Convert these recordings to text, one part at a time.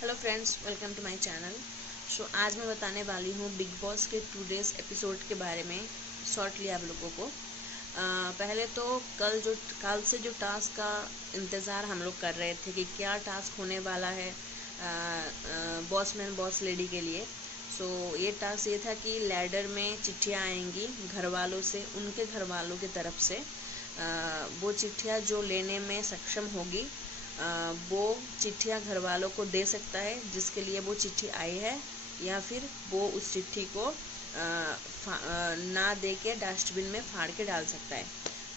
Hello friends, welcome to my channel. आज मैं बताने वाली हूँ बिग बॉस के 2 डेज़ एपिसोड के बारे में शॉर्टली आप लोगों को। पहले तो कल से जो टास्क का इंतज़ार हम लोग कर रहे थे कि क्या टास्क होने वाला है बॉस मैन बॉस लेडी के लिए। ये टास्क ये था कि लैडर में चिट्ठियाँ आएंगी घर वालों से, उनके घर वालों की तरफ से। वो चिट्ठियाँ जो लेने में सक्षम होगी वो चिट्ठियाँ घर वालों को दे सकता है जिसके लिए वो चिट्ठी आई है, या फिर वो उस चिट्ठी को ना दे के डस्टबिन में फाड़ के डाल सकता है।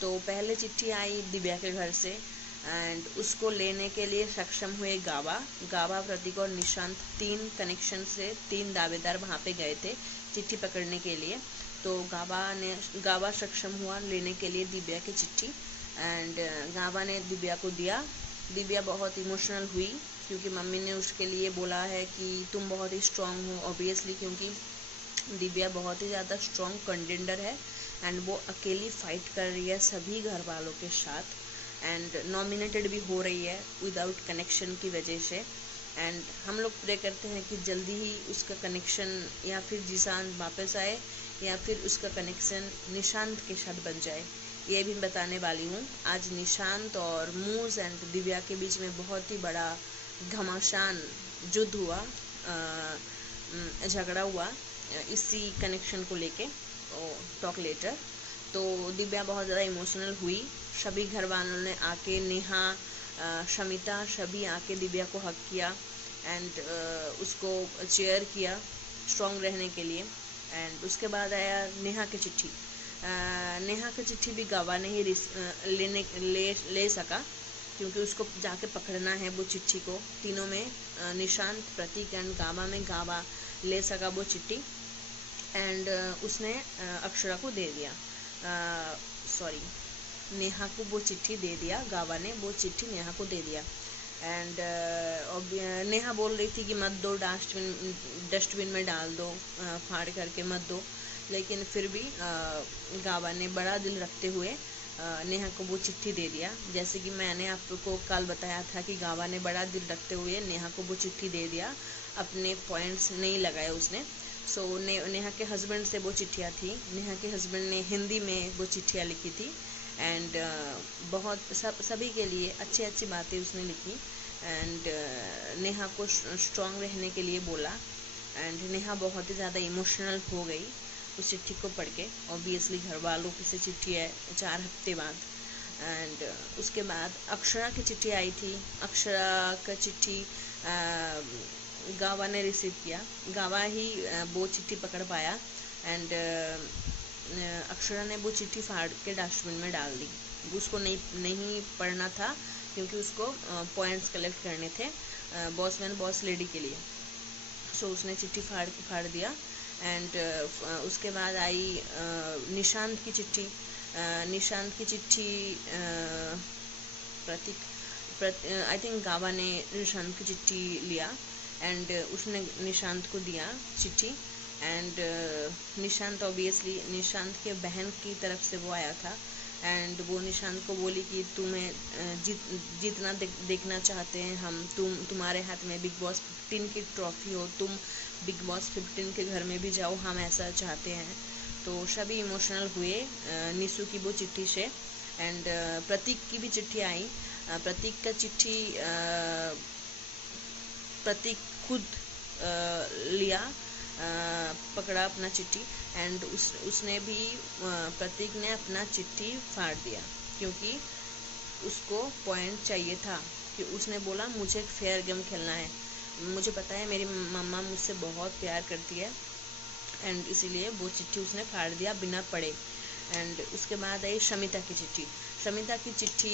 तो पहले चिट्ठी आई दिव्या के घर से एंड उसको लेने के लिए सक्षम हुए गावा, प्रतीक और निशांत। 3 कनेक्शन से 3 दावेदार वहाँ पे गए थे चिट्ठी पकड़ने के लिए। तो गावा सक्षम हुआ लेने के लिए दिव्या की चिट्ठी एंड गावा ने दिव्या को दिया। दिव्या बहुत इमोशनल हुई क्योंकि मम्मी ने उसके लिए बोला है कि तुम बहुत ही स्ट्रांग हो, ऑब्वियसली, क्योंकि दिव्या बहुत ही ज़्यादा स्ट्रांग कंटेंडर है एंड वो अकेली फाइट कर रही है सभी घर वालों के साथ एंड नॉमिनेटेड भी हो रही है विदाउट कनेक्शन की वजह से। एंड हम लोग प्रे करते हैं कि जल्दी ही उसका कनेक्शन या फिर जीशान वापस आए या फिर उसका कनेक्शन निशांत के साथ बन जाए। ये भी बताने वाली हूँ। आज निशांत और मूज एंड दिव्या के बीच में बहुत ही बड़ा घमासान युद्ध हुआ, झगड़ा हुआ इसी कनेक्शन को लेके। Talk later. तो दिव्या बहुत ज़्यादा इमोशनल हुई। सभी घर वालों ने आके, नेहा, शमिता, सभी आके दिव्या को हक किया एंड उसको चेयर किया स्ट्रॉन्ग रहने के लिए। एंड उसके बाद आया नेहा की चिट्ठी। नेहा की चिट्ठी भी गावा ने ही ले सका क्योंकि उसको जाके पकड़ना है वो चिट्ठी को। तीनों में निशांत, प्रतीक एंड गावा ले सका वो चिट्ठी एंड उसने अक्षरा को दे दिया। नेहा को वो चिट्ठी दे दिया। गावा ने वो चिट्ठी नेहा को दे दिया एंड नेहा बोल रही थी कि मत दो, डस्टबिन में डाल दो, फाड़ करके मत दो, लेकिन फिर भी गावा ने बड़ा दिल रखते हुए नेहा को वो चिट्ठी दे दिया। जैसे कि मैंने आपको कल बताया था कि गावा ने बड़ा दिल रखते हुए नेहा को वो चिट्ठी दे दिया, अपने पॉइंट्स नहीं लगाए उसने। नेहा के हस्बैंड से वो चिट्ठियाँ थी। नेहा के हस्बैंड ने हिंदी में वो चिट्ठियाँ लिखी थी एंड बहुत सभी के लिए अच्छी बातें उसने लिखी एंड नेहा को स्ट्रांग रहने के लिए बोला एंड नेहा बहुत ही ज़्यादा इमोशनल हो गई उस चिट्ठी को पढ़ के। ऑब्वियसली घर वालों की से चिट्ठी है 4 हफ्ते बाद। एंड उसके बाद अक्षरा की चिट्ठी आई थी। अक्षरा का चिट्ठी गावा ने रिसीव किया। गावा ही वो चिट्ठी पकड़ पाया एंड अक्षरा ने वो चिट्ठी फाड़ के डस्टबिन में डाल दी। उसको नहीं पढ़ना था क्योंकि उसको पॉइंट्स कलेक्ट करने थे बॉस मैन बॉस लेडी के लिए। उसने चिट्ठी फाड़ दिया एंड उसके बाद आई निशांत की चिट्ठी। निशांत की चिट्ठी आई थिंक गावा ने निशांत की चिट्ठी लिया एंड उसने निशांत को दिया चिट्ठी एंड निशांत, ऑब्वियसली निशांत के बहन की तरफ से वो आया था एंड वो निशांत को बोली कि तुम्हें जीतना देखना चाहते हैं हम, तुम्हारे हाथ में बिग बॉस 15 की ट्रॉफी हो, तुम बिग बॉस 15 के घर में भी जाओ, हम ऐसा चाहते हैं। तो सभी इमोशनल हुए निशु की वो चिट्ठी से एंड प्रतीक की भी चिट्ठी आई। प्रतीक का चिट्ठी प्रतीक खुद लिया, पकड़ा अपना चिट्ठी एंड उसने भी प्रतीक ने अपना चिट्ठी फाड़ दिया क्योंकि उसको पॉइंट चाहिए था। कि उसने बोला मुझे फेयर गेम खेलना है, मुझे पता है मेरी मम्मा मुझसे बहुत प्यार करती है एंड इसीलिए वो चिट्ठी उसने फाड़ दिया बिना पढ़े। एंड उसके बाद आई शमिता की चिट्ठी। शमिता की चिट्ठी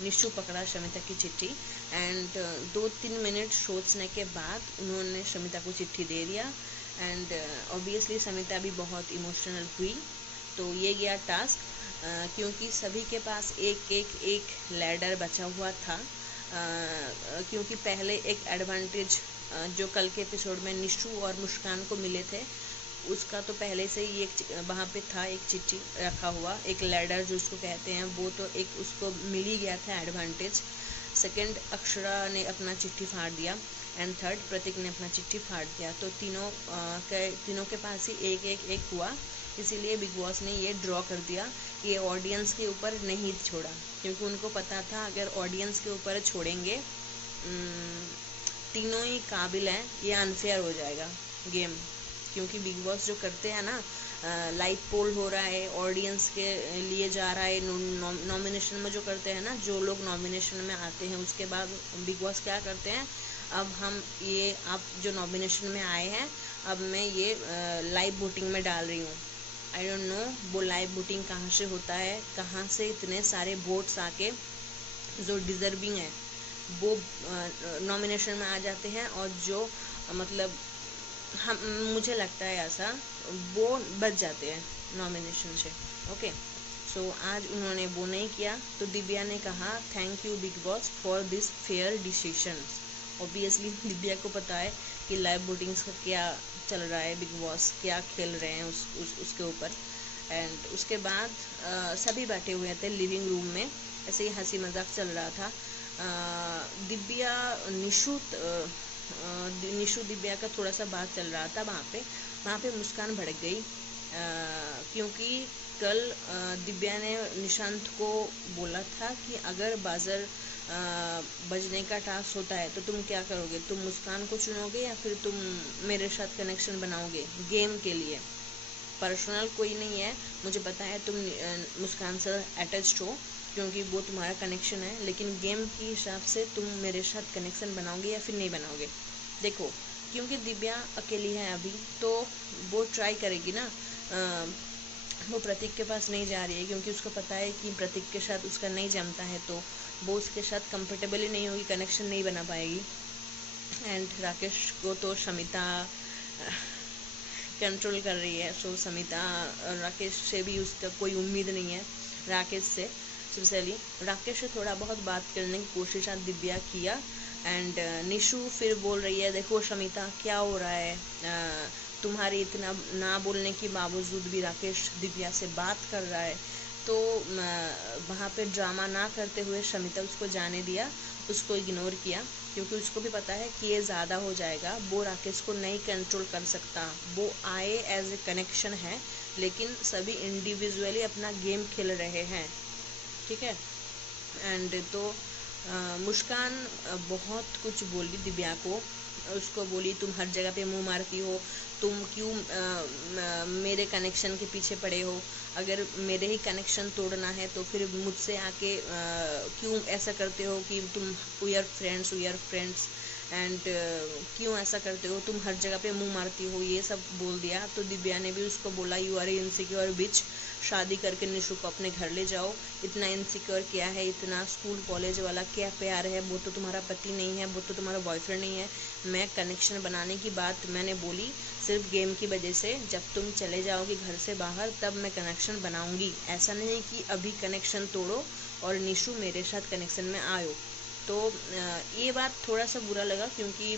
निशु पकड़ा शमिता की चिट्ठी एंड 2-3 मिनट सोचने के बाद उन्होंने शमिता को चिट्ठी दे दिया एंड ऑब्वियसली शमिता भी बहुत इमोशनल हुई। तो ये गया टास्क क्योंकि सभी के पास एक लैडर बचा हुआ था क्योंकि पहले एक एडवांटेज जो कल के एपिसोड में निशु और मुस्कान को मिले थे उसका तो पहले से ही एक वहाँ पे था, एक चिट्ठी रखा हुआ, एक लैडर जो उसको कहते हैं, वो तो एक उसको मिल ही गया था एडवांटेज। सेकंड अक्षरा ने अपना चिट्ठी फाड़ दिया एंड थर्ड प्रतीक ने अपना चिट्ठी फाड़ दिया। तो तीनों के पास ही एक एक एक हुआ, इसीलिए बिग बॉस ने ये ड्रॉ कर दिया। ये ऑडियंस के ऊपर नहीं छोड़ा, क्योंकि उनको पता था अगर ऑडियंस के ऊपर छोड़ेंगे तीनों ही काबिल हैं, ये अनफेयर हो जाएगा गेम। क्योंकि बिग बॉस जो करते हैं ना, लाइव पोल हो रहा है, ऑडियंस के लिए जा रहा है, नॉमिनेशन में जो करते हैं ना, जो लोग नॉमिनेशन में आते हैं उसके बाद बिग बॉस क्या करते हैं, अब हम ये आप जो नॉमिनेशन में आए हैं अब मैं ये लाइव वोटिंग में डाल रही हूँ। आई डोंट नो वो लाइव वोटिंग कहाँ से होता है, कहाँ से इतने सारे वोट्स आके जो डिजर्विंग है वो नॉमिनेशन में आ जाते हैं, और जो मतलब हम मुझे लगता है ऐसा वो बच जाते हैं नॉमिनेशन से। ओके, सो आज उन्होंने वो नहीं किया। तो दिव्या ने कहा thank you big boss for this fair decisions. Obviously Divya को पता है कि लाइव वोटिंग्स का क्या चल रहा है, बिग बॉस क्या खेल रहे हैं उसके ऊपर। एंड उसके बाद सभी बैठे हुए थे लिविंग रूम में, ऐसे ही हंसी मजाक चल रहा था। दिव्या निशु दिव्या का थोड़ा सा बात चल रहा था वहाँ पे मुस्कान भड़क गई, क्योंकि कल दिव्या ने निशांत को बोला था कि अगर बाजर बजने का टास्क होता है तो तुम क्या करोगे, तुम मुस्कान को चुनोगे या फिर तुम मेरे साथ कनेक्शन बनाओगे गेम के लिए। पर्सनल कोई नहीं है, मुझे पता है तुम मुस्कान से अटैच्ड हो क्योंकि वो तुम्हारा कनेक्शन है, लेकिन गेम के हिसाब से तुम मेरे साथ कनेक्शन बनाओगे या फिर नहीं बनाओगे। देखो, क्योंकि दिव्या अकेली है अभी, तो वो ट्राई करेगी ना, वो प्रतीक के पास नहीं जा रही है क्योंकि उसको पता है कि प्रतीक के साथ उसका नहीं जमता है, तो वो उसके साथ कंफर्टेबल ही नहीं होगी, कनेक्शन नहीं बना पाएगी। एंड राकेश को तो शमिता कंट्रोल कर रही है, सो शमिता राकेश से भी उसका कोई उम्मीद नहीं है। राकेश से स्पेशली राकेश से थोड़ा बहुत बात करने की कोशिश आज दिव्या किया। एंड निशु फिर बोल रही है देखो शमिता क्या हो रहा है, तुम्हारी इतना ना बोलने के बावजूद भी राकेश दिव्या से बात कर रहा है। तो वहाँ पे ड्रामा ना करते हुए शमिता उसको जाने दिया, उसको इग्नोर किया, क्योंकि उसको भी पता है कि ये ज़्यादा हो जाएगा, वो राकेश को नहीं कंट्रोल कर सकता। वो आए एज ए कनेक्शन है, लेकिन सभी इंडिविजुअली अपना गेम खेल रहे हैं, ठीक है। एंड तो मुस्कान बहुत कुछ बोली दिव्या को, उसको बोली तुम हर जगह पे मुंह मारती हो, तुम क्यों मेरे कनेक्शन के पीछे पड़े हो, अगर मेरे ही कनेक्शन तोड़ना है तो फिर मुझसे आके क्यों ऐसा करते हो कि तुम वी आर फ्रेंड्स एंड क्यों ऐसा करते हो, तुम हर जगह पे मुंह मारती हो, ये सब बोल दिया। तो दिव्या ने भी उसको बोला यू आर इनसिक्योर बिच, शादी करके निशु को अपने घर ले जाओ, इतना इनसिक्योर क्या है, इतना स्कूल कॉलेज वाला क्या प्यार है, वो तो तुम्हारा पति नहीं है, वो तो तुम्हारा बॉयफ्रेंड नहीं है। मैं कनेक्शन बनाने की बात मैंने बोली सिर्फ गेम की वजह से, जब तुम चले जाओगी घर से बाहर तब मैं कनेक्शन बनाऊंगी, ऐसा नहीं कि अभी कनेक्शन तोड़ो और निशु मेरे साथ कनेक्शन में आयो। तो ये बात थोड़ा सा बुरा लगा, क्योंकि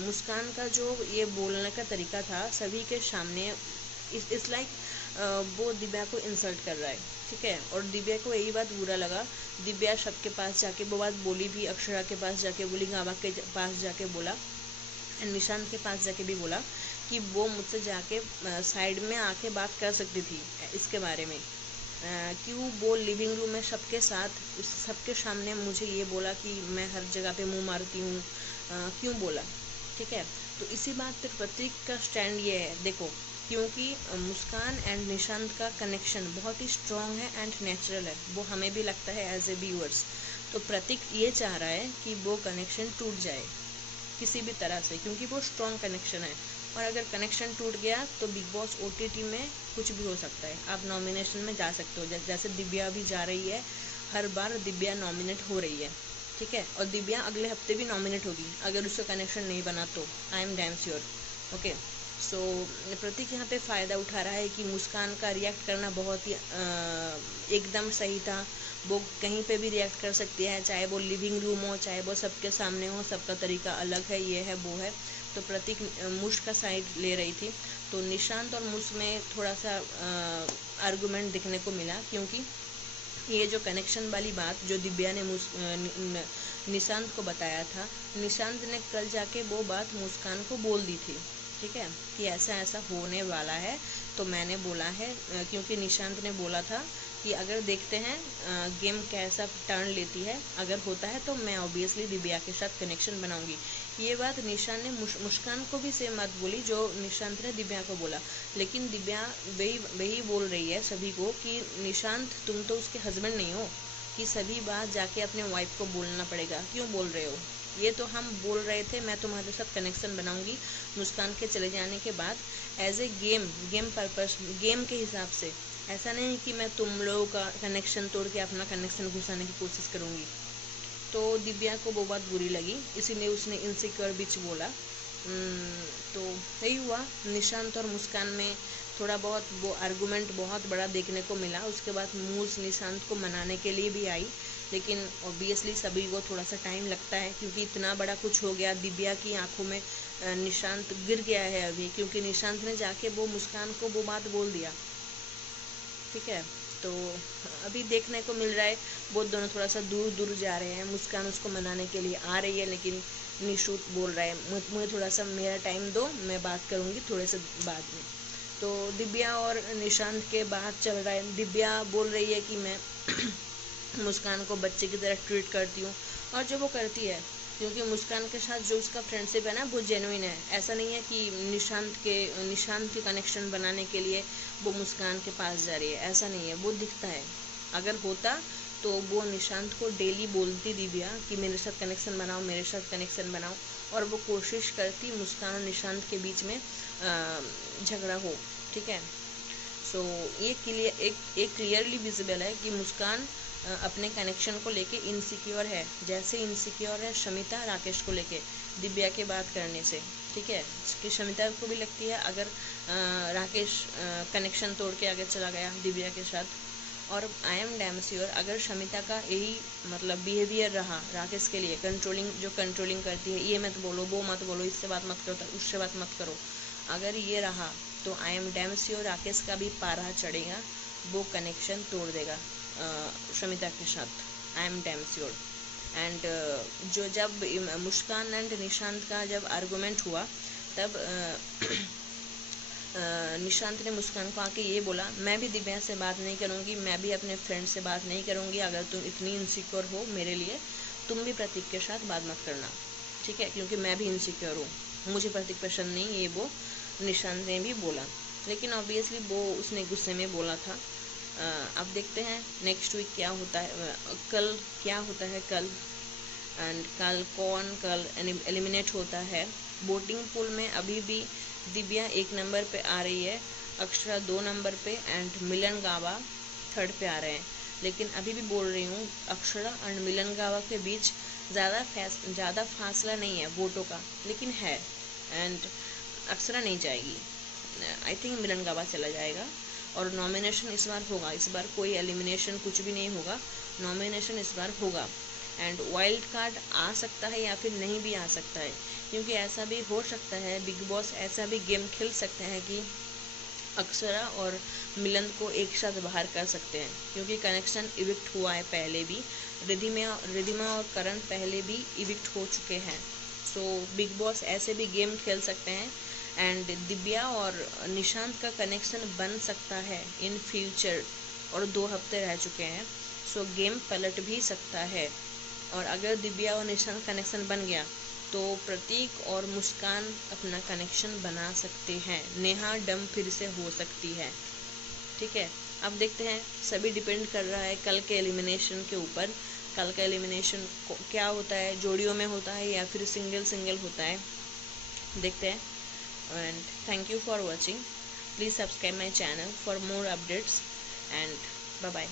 मुस्कान का जो ये बोलने का तरीका था सभी के सामने, इट्स लाइक वो दिव्या को इंसल्ट कर रहा है, ठीक है। और दिव्या को यही बात बुरा लगा, दिव्या सबके पास जाके वो बात बोली भी, अक्षरा के पास जाके बोली, गावा के पास जाके बोला, एंड निशांत के पास जाके भी बोला कि वो मुझसे जाके साइड में आके बात कर सकती थी इसके बारे में। क्यों वो लिविंग रूम में सबके साथ सबके सामने मुझे ये बोला कि मैं हर जगह पे मुंह मारती हूँ, क्यों बोला, ठीक है। तो इसी बात पर प्रतीक का स्टैंड ये है, देखो क्योंकि मुस्कान एंड निशांत का कनेक्शन बहुत ही स्ट्रॉन्ग है एंड नेचुरल है, वो हमें भी लगता है एज ए व्यूअर्स। तो प्रतीक ये चाह रहा है कि वो कनेक्शन टूट जाए किसी भी तरह से, क्योंकि वो स्ट्रॉन्ग कनेक्शन है, और अगर कनेक्शन टूट गया तो बिग बॉस OTT में कुछ भी हो सकता है, आप नॉमिनेशन में जा सकते हो, जैसे दिव्या भी जा रही है, हर बार दिव्या नॉमिनेट हो रही है, ठीक है। और दिव्या अगले हफ्ते भी नॉमिनेट होगी अगर उसका कनेक्शन नहीं बना तो, I am damn sure, okay. So Pratik यहाँ पे फ़ायदा उठा रहा है कि मुस्कान का रिएक्ट करना बहुत ही एकदम सही था, वो कहीं पे भी रिएक्ट कर सकती है, चाहे वो लिविंग रूम हो, चाहे वो सबके सामने हो, सबका तरीका अलग है, ये है वो है। तो प्रतीक मुश का साइड ले रही थी, तो निशांत और मुश में थोड़ा सा आर्गुमेंट दिखने को मिला, क्योंकि ये जो कनेक्शन वाली बात जो दिव्या ने निशांत को बताया था, निशांत ने कल जाके वो बात मुस्कान को बोल दी थी, ठीक है, कि ऐसा ऐसा होने वाला है। तो मैंने बोला है, क्योंकि निशांत ने बोला था कि अगर देखते हैं गेम कैसा टर्न लेती है, अगर होता है तो मैं ऑब्वियसली दिव्या के साथ कनेक्शन बनाऊंगी। ये बात निशांत ने मुस्कान को भी सेम बात बोली जो निशांत ने दिव्या को बोला, लेकिन दिव्या वही बोल रही है सभी को कि निशांत तुम तो उसके हस्बैंड नहीं हो कि सभी बात जाके अपने वाइफ को बोलना पड़ेगा, क्यों बोल रहे हो? ये तो हम बोल रहे थे मैं तुम्हारे साथ कनेक्शन बनाऊंगी मुस्कान के चले जाने के बाद, as a game purpose, game के हिसाब से, ऐसा नहीं कि मैं तुम लोगों का कनेक्शन तोड़ के अपना कनेक्शन घुसाने की कोशिश करूंगी। तो दिव्या को वो बात बुरी लगी, इसीलिए उसने इनसिक्योर बीच बोला। तो यही हुआ, निशांत और मुस्कान में थोड़ा बहुत वो आर्गुमेंट बहुत बड़ा देखने को मिला। उसके बाद मूस निशांत को मनाने के लिए भी आई, लेकिन ऑब्वियसली सभी को थोड़ा सा टाइम लगता है, क्योंकि इतना बड़ा कुछ हो गया। दिव्या की आंखों में निशांत गिर गया है अभी, क्योंकि निशांत ने जाके वो मुस्कान को वो बात बोल दिया, ठीक है। तो अभी देखने को मिल रहा है वो दोनों थोड़ा सा दूर दूर जा रहे हैं। मुस्कान उसको मनाने के लिए आ रही है, लेकिन निशु बोल रहा है मुझे थोड़ा सा मेरा टाइम दो, मैं बात करूँगी थोड़े से बाद में। तो दिव्या और निशांत के बात चल रहा है। दिव्या बोल रही है कि मैं मुस्कान को बच्चे की तरह ट्रीट करती हूँ, और जो वो करती है, क्योंकि मुस्कान के साथ जो उसका फ्रेंडशिप है ना वो जेन्युइन है। ऐसा नहीं है कि निशांत के कनेक्शन बनाने के लिए वो मुस्कान के पास जा रही है, ऐसा नहीं है, वो दिखता है। अगर होता तो वो निशांत को डेली बोलती दिव्या कि मेरे साथ कनेक्शन बनाओ, मेरे साथ कनेक्शन बनाओ, और वो कोशिश करती मुस्कान और निशांत के बीच में झगड़ा हो, ठीक है। सो ये क्लियरली विजिबल है कि मुस्कान अपने कनेक्शन को लेके इनसिक्योर है, जैसे इनसिक्योर है शमिता राकेश को लेके दिव्या के बात करने से, ठीक है। कि शमिता को भी लगती है अगर राकेश कनेक्शन तोड़ के आगे चला गया दिव्या के साथ, और आई एम डैम श्योर अगर शमिता का यही मतलब बिहेवियर रहा राकेश के लिए, कंट्रोलिंग करती है, ये मत बोलो, वो मत बोलो, इससे बात मत करो, उससे बात मत करो, अगर ये रहा तो I am damn sure Rakesh का भी पारा चढ़ेगा, वो कनेक्शन तोड़ देगा शमिता के साथ, आई एम डैम श्योर। एंड जो जब मुस्कान एंड निशांत का जब आर्गुमेंट हुआ, तब निशांत ने मुस्कान को आके ये बोला, मैं भी दिव्या से बात नहीं करूँगी, मैं भी अपने फ्रेंड से बात नहीं करूँगी, अगर तुम इतनी इनसिक्योर हो मेरे लिए, तुम भी प्रतीक के साथ बात मत करना, ठीक है, क्योंकि मैं भी इनसिक्योर हूँ, मुझे प्रतीक पसंद नहीं, ये वो निशांत ने भी बोला। लेकिन ऑब्वियसली वो उसने गुस्से में बोला था। अब देखते हैं नेक्स्ट वीक क्या होता है, कल क्या होता है कल, एंड कल एलिमिनेट होता है। वोटिंग पूल में अभी भी दिव्या 1 नंबर पे आ रही है, अक्षरा 2 नंबर पे, एंड मिलन गावा 3rd पे आ रहे हैं। लेकिन अभी भी बोल रही हूँ, अक्षरा और मिलन गावा के बीच ज़्यादा फासला नहीं है वोटों का, लेकिन है, एंड अक्षरा नहीं जाएगी, आई थिंक मिलन गावा चला जाएगा। और नॉमिनेशन इस बार होगा, इस बार कोई एलिमिनेशन कुछ भी नहीं होगा, नॉमिनेशन इस बार होगा। एंड वाइल्ड कार्ड आ सकता है या फिर नहीं भी आ सकता है, क्योंकि ऐसा भी हो सकता है, बिग बॉस ऐसा भी गेम खेल सकते हैं कि अक्षरा और मिलन को एक साथ बाहर कर सकते हैं, क्योंकि कनेक्शन इविक्ट हुआ है पहले भी, रिधिमा और करण पहले भी इविक्ट हो चुके हैं। सो बिग बॉस ऐसे भी गेम खेल सकते हैं, एंड दिव्या और निशांत का कनेक्शन बन सकता है इन फ्यूचर, और 2 हफ्ते रह चुके हैं, सो गेम पलट भी सकता है। और अगर दिव्या और निशांत कनेक्शन बन गया तो प्रतीक और मुस्कान अपना कनेक्शन बना सकते हैं, नेहा डम फिर से हो सकती है, ठीक है। अब देखते हैं, सभी डिपेंड कर रहा है कल के एलिमिनेशन के ऊपर। कल का एलिमिनेशन क्या होता है, जोड़ियों में होता है या फिर सिंगल होता है, देखते हैं। And thank you for watching. Please subscribe my channel for more updates, and bye bye.